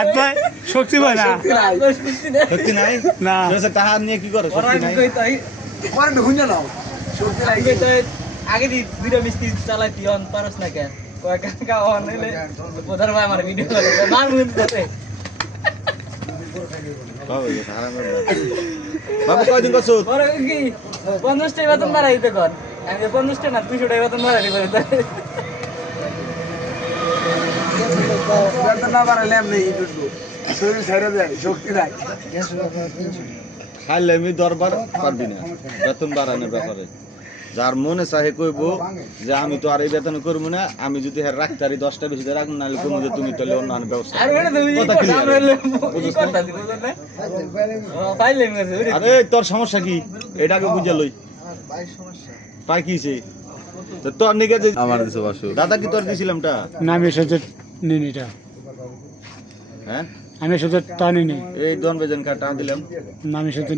আত্মা শক্তি পায় না শক্তি নাই না টাকা নিয়ে কি করো শক্তি নাই আগে দি দুইটা মিস্ত্রি চালাইতি অন পারস না কেন কয়েক টাকা অন হইলে প্রধান ভাই আমার ভিডিও করে মার মুখ দিতে বাবু কয়দিন করছো পরে কি 50 টাকা বেতন বাড়াই দিতে কর আমি 50 টাকা না 200 টাকা বেতন বাড়াই দিতে খাইলে আমি দরবার পারবি না বেতন বাড়ানোর ব্যাপারে যার মনে চাহে কইব যে আমি তো আর এই বেতন করবো না আমি যদি হ্যাঁ রাখতে পারি 10টা বেশি রাখবো নাহলে কমু যে তুমি তাহলে অন্য ব্যবস্থা আরে তোর সমস্যা কি এটাকে বুঝে লই পাই কিছে তোর নিকে যে আমার দিছো বাসু দাদা কি তোর দিছিলামটা নামে সাথে নিনিটা হ্যাঁ আমি সাথে টানি নি এই দন বেজন কাটা দিলাম নামে সাথে